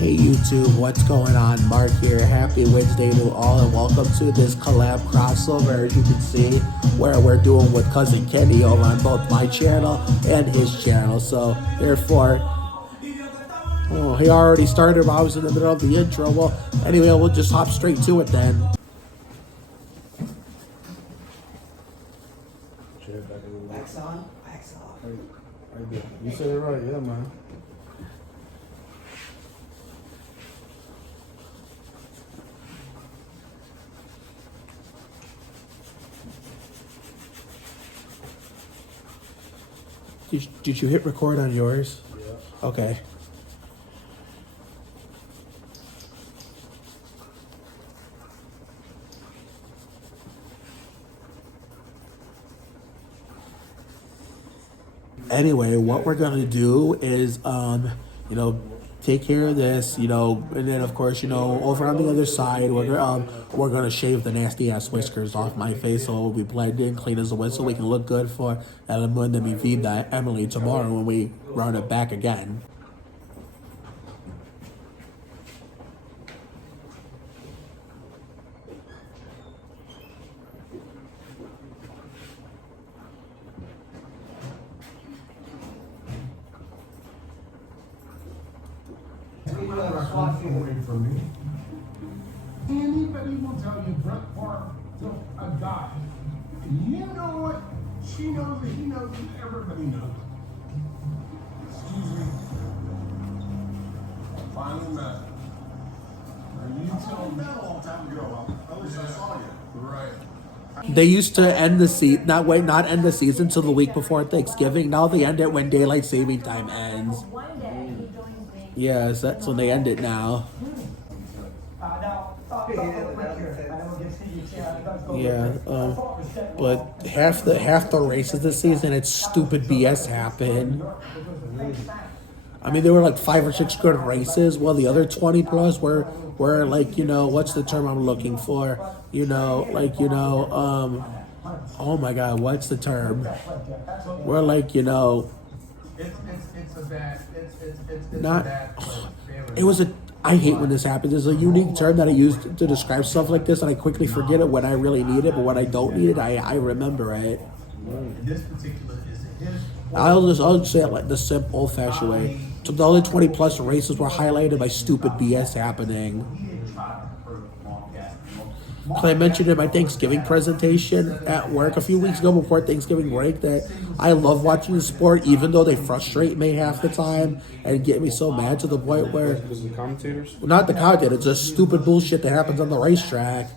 Hey YouTube, what's going on? Mark here. Happy Wednesday to all and welcome to this collab crossover, as you can see, where we're doing with Cousin Kenny over on both my channel and his channel. So therefore, he already started while I was in the middle of the intro. Well, anyway, we'll just hop straight to it then. Wax on, wax off. Right there. You said it right, yeah, man. Did you hit record on yours? Yeah. Okay. Anyway, what we're gonna do is, take care of this, and then of course, over on the other side, we're gonna shave the nasty ass whiskers off my face, so it'll be blended in, clean as a whistle. We can look good for, and then we feed that Emily tomorrow when we run it back again. Away from me. Anybody will tell you Brett Favre took a dive. You know what? She knows that he knows that everybody knows. Excuse me. Finally met. Are you telling me? Met a long time ago. At least I saw you. Right. They used to end the season, not end the season till the week before Thanksgiving. Now they end it when daylight saving time ends. Yes, that's when they end it now. Yeah, but half the races this season, it's stupid BS happened. I mean, there were like 5 or 6 good races, while the other 20 plus were like, what's the term I'm looking for? Oh my God, what's the term? We're like, It's a bad. not. It was a. I hate when this happens. There's a unique term that I use to describe stuff like this, and I quickly forget it when I really need it. But when I don't need it, I remember it. This particular is I'll just say it like the simple, old-fashioned way. So the other 20 plus races were highlighted by stupid BS happening. So I mentioned in my Thanksgiving presentation at work a few weeks ago before Thanksgiving break that I love watching the sport, even though they frustrate me half the time and get me so mad to the point where Because the commentators? not the commentators, it's just stupid bullshit that happens on the racetrack.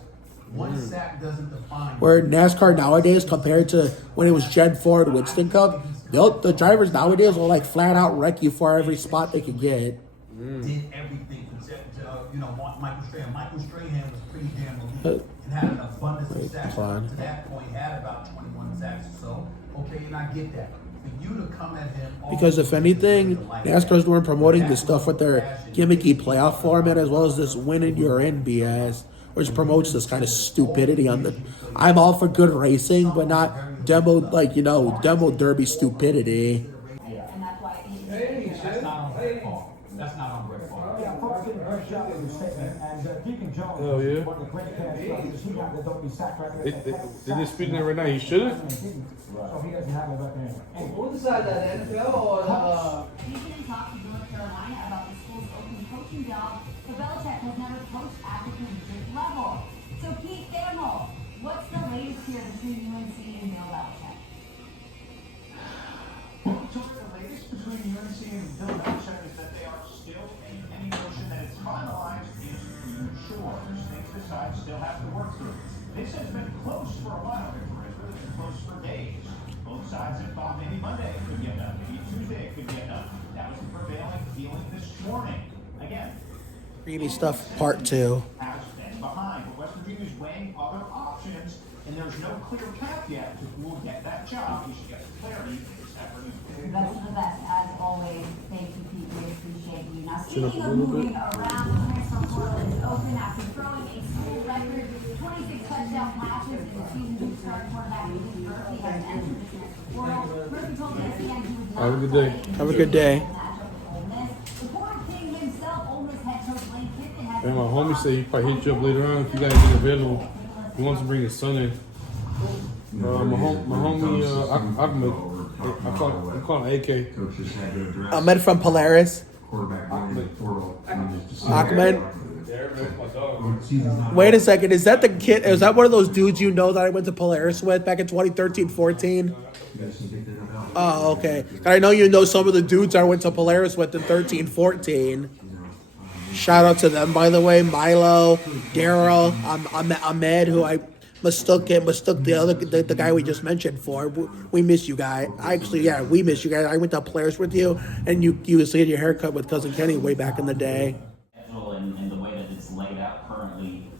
Where NASCAR nowadays, compared to when it was Gen 4 and Winston Cup, the drivers nowadays will like flat out wreck you for every spot they can get. Did everything except, Michael Strahan was pretty damn elite and had an abundance of sacks. To that point, had about 21 sacks or so. Okay, and I get that. For you to come at him, Because if anything, NASCAR's doing promoting this stuff with their gimmicky playoff format as well as this win and you're in BS, which promotes this kind of stupidity on the. I'm all for good racing, but not demo demo derby stupidity. that's not on Brett Favre. That's not on Brett Favre. Hell yeah. They're disputing it right now. He shouldn't? Who decided that, NFL or He's been in talks with North Carolina about the school's open coaching job, but Belichick has never coached at the collegiate level. So Pete Thamel, what's the latest here between UNC and Bill Belichick? The latest between UNC and Bill Belichick is that they are still in any motion that it's finalized is premature. There's things this side still have to work through. This has been close for a while. It's really been close for days. Both sides have thought maybe Monday could get done, maybe Tuesday could get done. That was the prevailing feeling this morning. Again, Greedy stuff, part 2. has been behind, but West Virginia's weighing other options, and there's no clear path yet to who will get that job. You should get some clarity this afternoon. Best of the best, as always. Thank you, Pete. We appreciate you. Now, speaking of moving around, the transfer portal is open after throwing a school record 26 touchdown passes in the season to start quarterback Lee Murphy has entered the transfer portal. Murphy told ESPN he would not Have a good day. Have a good day. The Florida King himself, Ole Miss head And my homie said he probably hit you up later on if you guys get available. He wants to bring his son in. My homie, I call him AK. Ahmed from Polaris. Ahmed. Wait a second, is that the kid? Is that one of those dudes you know that I went to Polaris with back in 2013-14? Oh, okay. I know you know some of the dudes I went to Polaris with in 13-14. Shout out to them, by the way. Milo, Daryl, Ahmed, who I mistook the guy we just mentioned for. We miss you guys. We miss you guys. I went to Polaris with you, and you used to get your haircut with Cousin Kenny way back in the day. And the way that it's laid out currently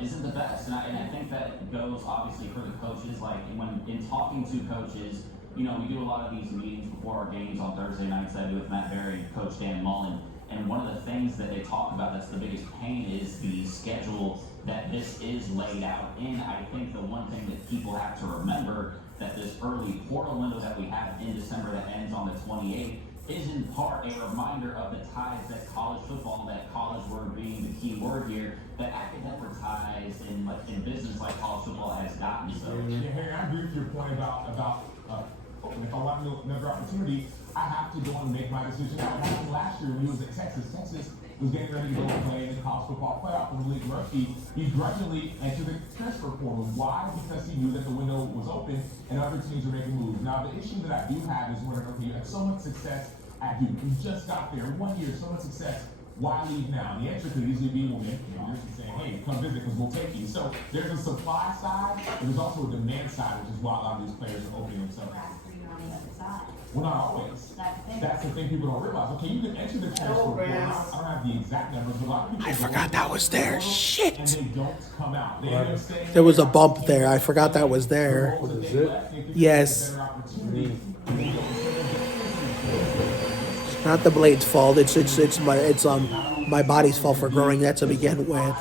isn't the best. And I think that goes obviously for the coaches. Like when in talking to coaches, you know, we do a lot of these meetings before our games on Thursday nights. I do with Matt Berry and Coach Dan Mullen. And one of the things that they talk about that's the biggest pain is the schedule that this is laid out in. I think the one thing that people have to remember that this early portal window that we have in December that ends on the 28th is in part a reminder of the ties that college football, that college word being the key word here, that academic ties in business like college football has gotten. So yeah, Harry, I agree with your point about if I want another opportunity, I have to go and make my decision. That happened last year when he was at Texas. Texas was getting ready to go and play in the college football playoff for the league rookie. He grudgingly entered the transfer portal. Why? Because he knew that the window was open and other teams were making moves. Now, the issue that I do have is when you had so much success at Duke. You just got there 1 year, so much success. Why leave now? The answer could easily be, well, you're just saying, hey, come visit because we'll take you. So there's a supply side, but there's also a demand side, which is why a lot of these players are opening themselves up. Well, not always. That's the thing people don't realize. Okay, you can enter the transfer portal. I don't have the exact numbers, but a lot of people. I forgot that was there. Shit. And they don't come out. They end up staying There was a bump there. I forgot that was there. What is it? Yes. Not the blade's fault. It's my body's fault for growing that to begin with.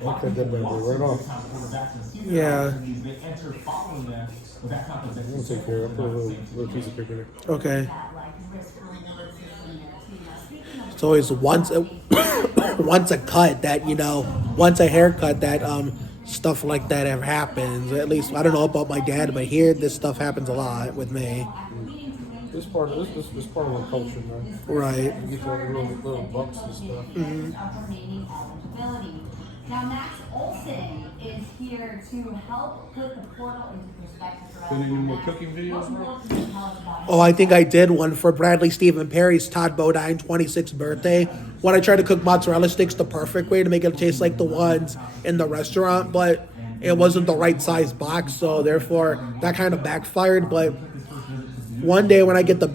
Okay, that better be right off. Yeah. We'll take care of it. I'll put a little piece of paper there. Okay. It's always once a cut that, you know, once a haircut that stuff like that ever happens. At least I don't know about my dad, but here this stuff happens a lot with me. This part of our culture, man. Right. You get your little bumps and stuff. Now, Max Olson is here to help put the portal into perspective for Did you do more cooking videos, bro? Oh, I think I did one for Bradley Stephen Perry's Todd Bodine 26th birthday. When I tried to cook mozzarella sticks the perfect way to make it taste like the ones in the restaurant, but it wasn't the right size box, so therefore that kind of backfired. But one day when I get the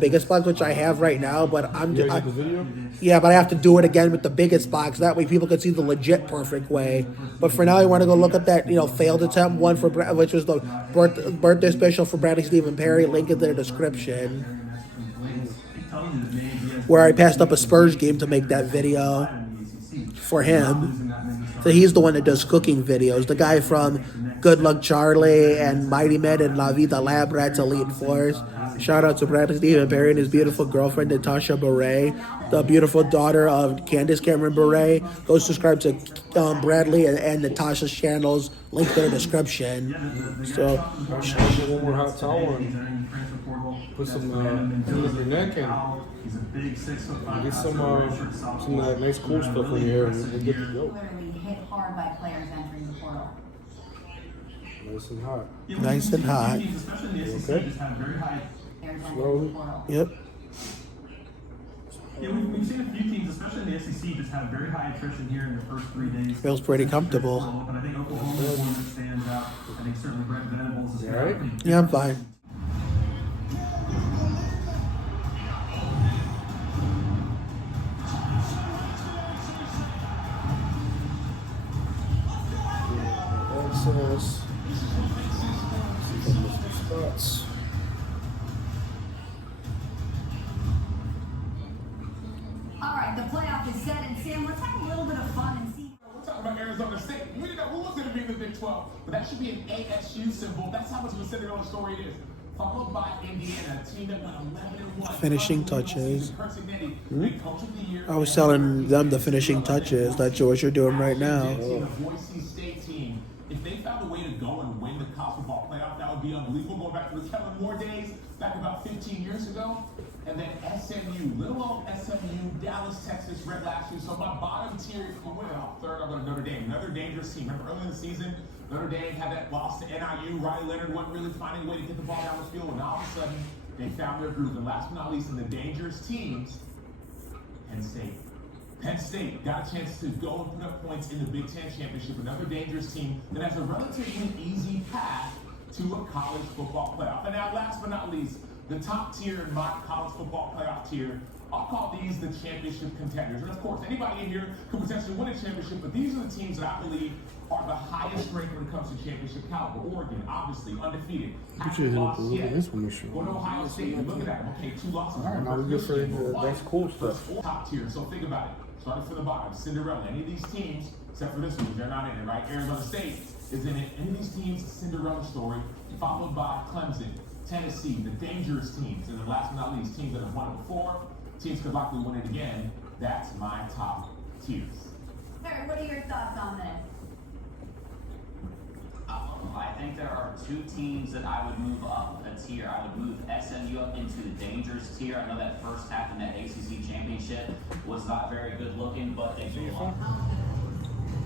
biggest box, which I have right now, but The video? yeah, but I have to do it again with the biggest box. That way people can see the legit perfect way. But for now, I want to go look at that, failed attempt one which was the birthday special for Bradley Stephen Perry. Link in the description. Where I passed up a Spurs game to make that video for him. So he's the one that does cooking videos. The guy from Good Luck Charlie and Mighty Men and La Vida Lab Rats Elite Force. Shout out to Bradley Stephen Perry and his beautiful girlfriend Natasha Beret, the beautiful daughter of Candace Cameron Beret. Go subscribe to Bradley and Natasha's channels. Link in the description. So I'll get one more hot towel and put some in your neck and get some of that nice cool stuff in your hair and we'll get to go. Literally hit hard by players entering the portal. Nice and hot. nice and hot. Okay. Slowly. Yep. Yeah, we've seen a few teams, especially in the SEC, just have very high attrition here in the first 3 days. Feels pretty comfortable. But I think Oklahoma is one that stands out. I think certainly Brett Venables is All right. Yeah, I'm fine. Access. Spots. All right, the playoff is set, and Sam, let's have a little bit of fun and see. We're talking about Arizona State. We didn't know who was going to be in the Big 12, but that should be an ASU symbol. That's how much of a Cinderella story it is. followed by Indiana, a team that went 11-1. Finishing touches. Kurt Signetti, named Coach of the Year. I was telling them the finishing touches. That's what you're doing right now. The Boise State team, if they found a way to go and win the college football playoff, that would be unbelievable. Going back to the Kellen Moore days, back about 15 years ago. And then SMU, little old SMU, Dallas, Texas, red last year. So my bottom tier, if you win off third, I'm going to Notre Dame. Another dangerous team. Remember early in the season, Notre Dame had that loss to NIU. Riley Leonard wasn't really finding a way to get the ball down the field. And all of a sudden, they found their groove. And last but not least, in the dangerous teams, Penn State. Penn State got a chance to go and put up points in the Big Ten Championship. Another dangerous team that has a relatively easy path to a college football playoff. And now, last but not least, the top tier in my college football playoff tier, I'll call these the championship contenders. And of course, anybody in here could potentially win a championship, but these are the teams that I believe are the highest ranked when it comes to championship caliber. Oregon, obviously, undefeated. You should hit up a little bit this one, this Go to Ohio State, look at that. Okay, 2 losses. All right, now we're good for that's cool stuff. Top tier, so think about it. Starting from the bottom, Cinderella. Any of these teams, except for this one, they're not in it, right? Arizona State is in it. Any of these teams, Cinderella story, followed by Clemson, Tennessee, the dangerous teams, and then last but not least, teams that have won it before, teams could likely win it again. That's my top tiers. All right, what are your thoughts on this? I think there are 2 teams that I would move up a tier. I would move SMU up into the dangerous tier. I know that first half in that ACC championship was not very good looking, but they do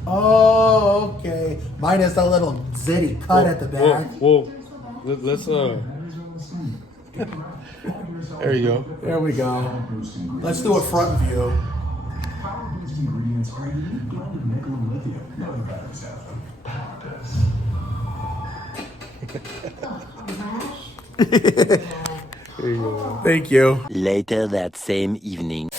Oh, okay. Minus a little zitty cut at the back. Well, let's there you go. There we go. Let's do a front view. Power Boost ingredients are a unique blend of nickel and lithium. Never better example. There you go. Thank you. Later that same evening.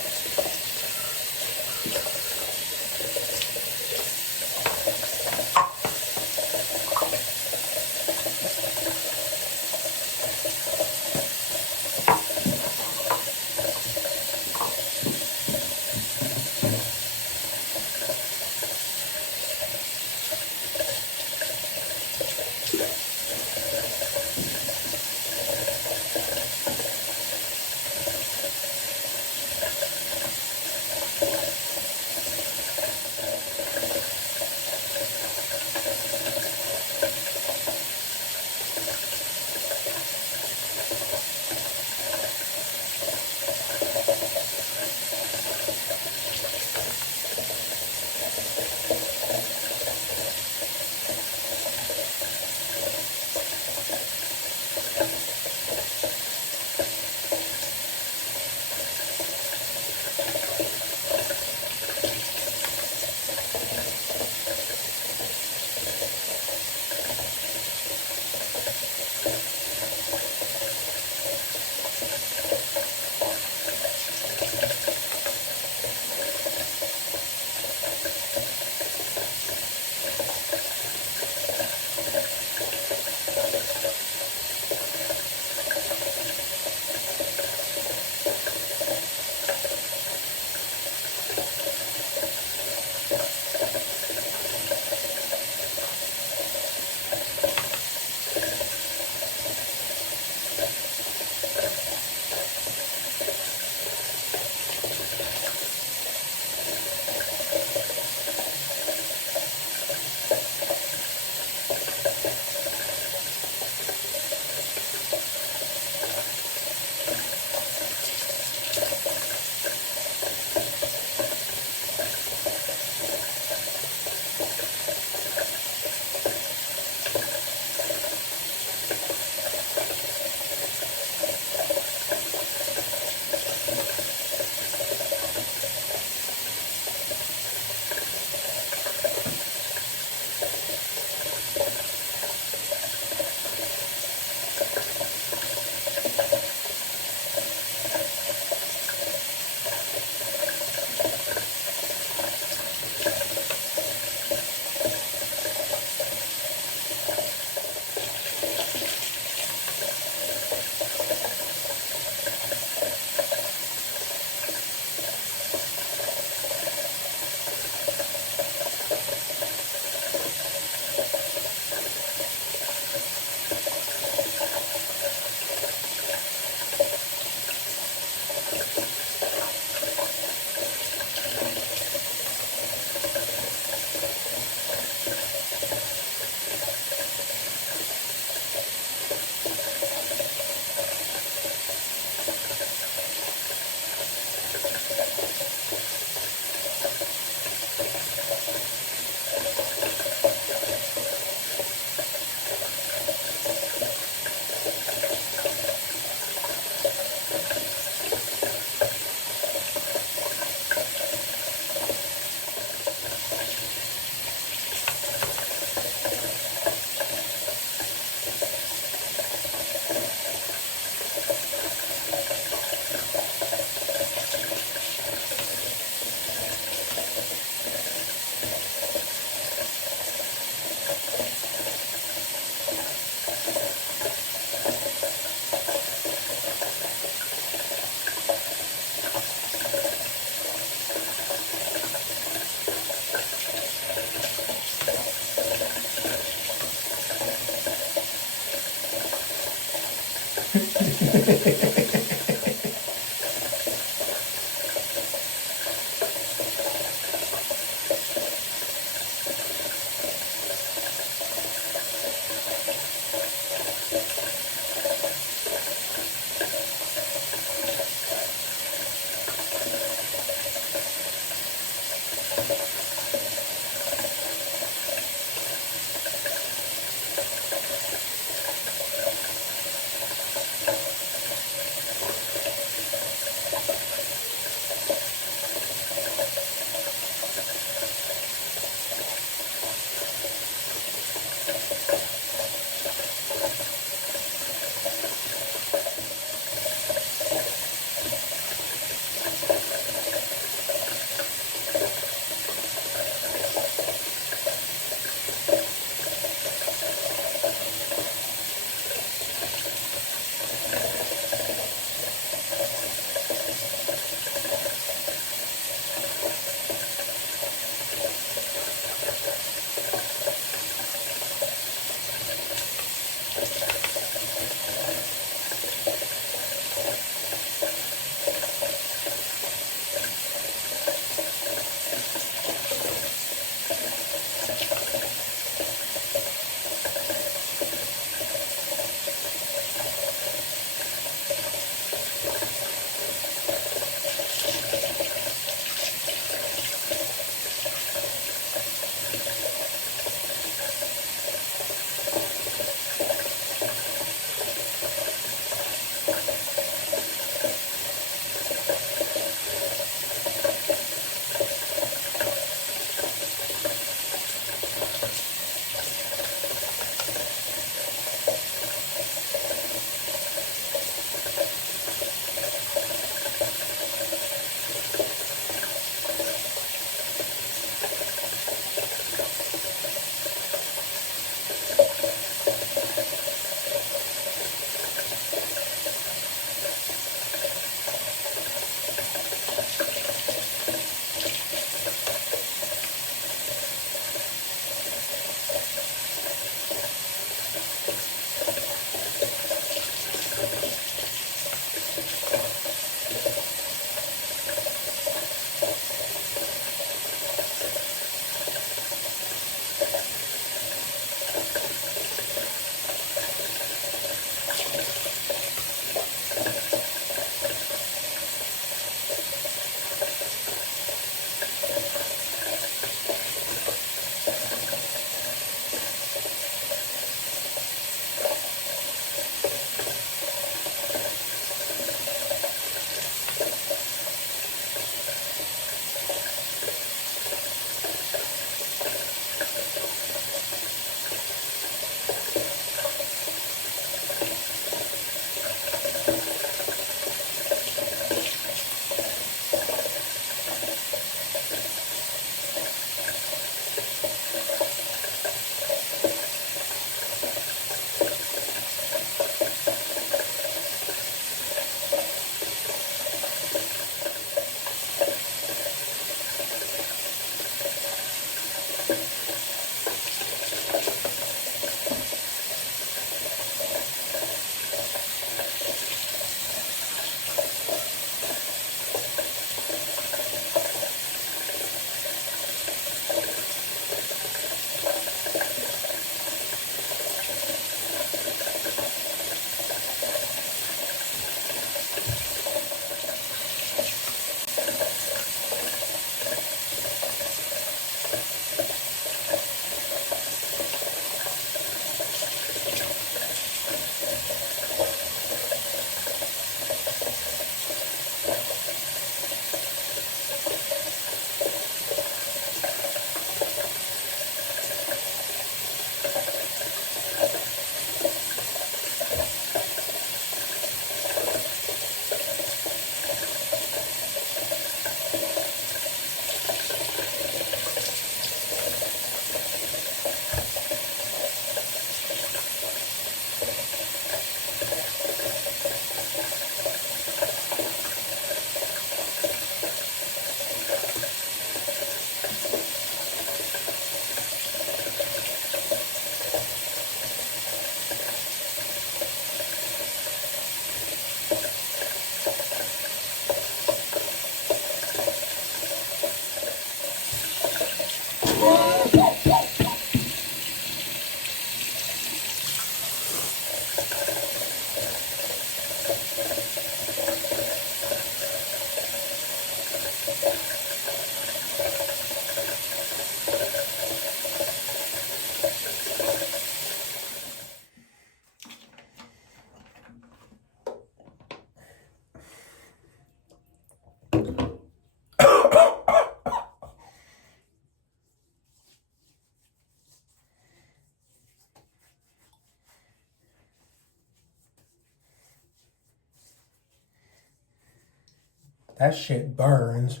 That shit burns.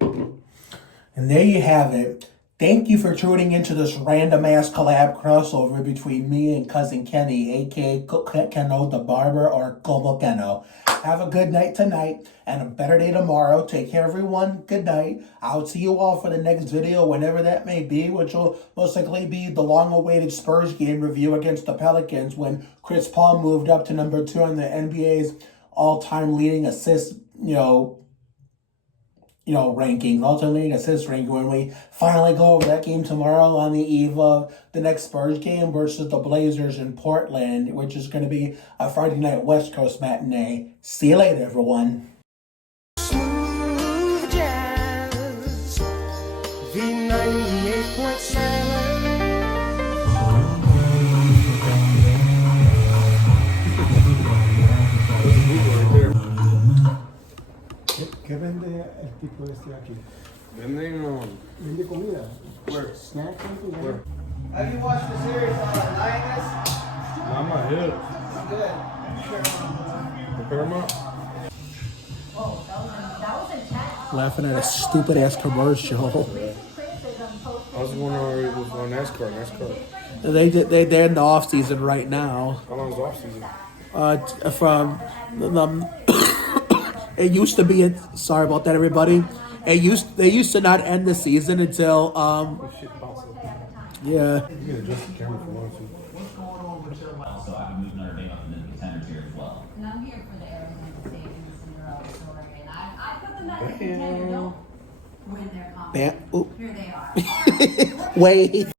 And there you have it. Thank you for tuning into this random ass collab crossover between me and Cousin Kenny, aka Keno the Barber or Global Keno. Have a good night tonight and a better day tomorrow. Take care, everyone. Good night. I'll see you all for the next video, whenever that may be, which will most likely be the long-awaited Spurs game review against the Pelicans when Chris Paul moved up to number 2 on the NBA's all-time leading assist, rankings, all-time leading assist ranking, when we finally go over that game tomorrow on the eve of the next Spurs game versus the Blazers in Portland, which is going to be a Friday night West Coast matinee. See you later, everyone. Smooth jazz, V98.7. ¿Qué vende el tipo este aquí? Vende comida. Where? Snacks something? Where? Have you watched the series on Lioness? I'm not here. It's good. The Paramount? Whoa, that was intense. Laughing at a stupid ass commercial. I was going on NASCAR. They're in the off season right now. How long is off season? From the it used to be. Sorry about that, everybody. They used to not end the season until yeah. You can adjust the camera for one too. So I can move Notre Dame up into the contender tier as well. And I'm here for the Arizona State and the Cinderella story. And I put them as a contender. Don't win their competition. Ooh. Here they are. Wait.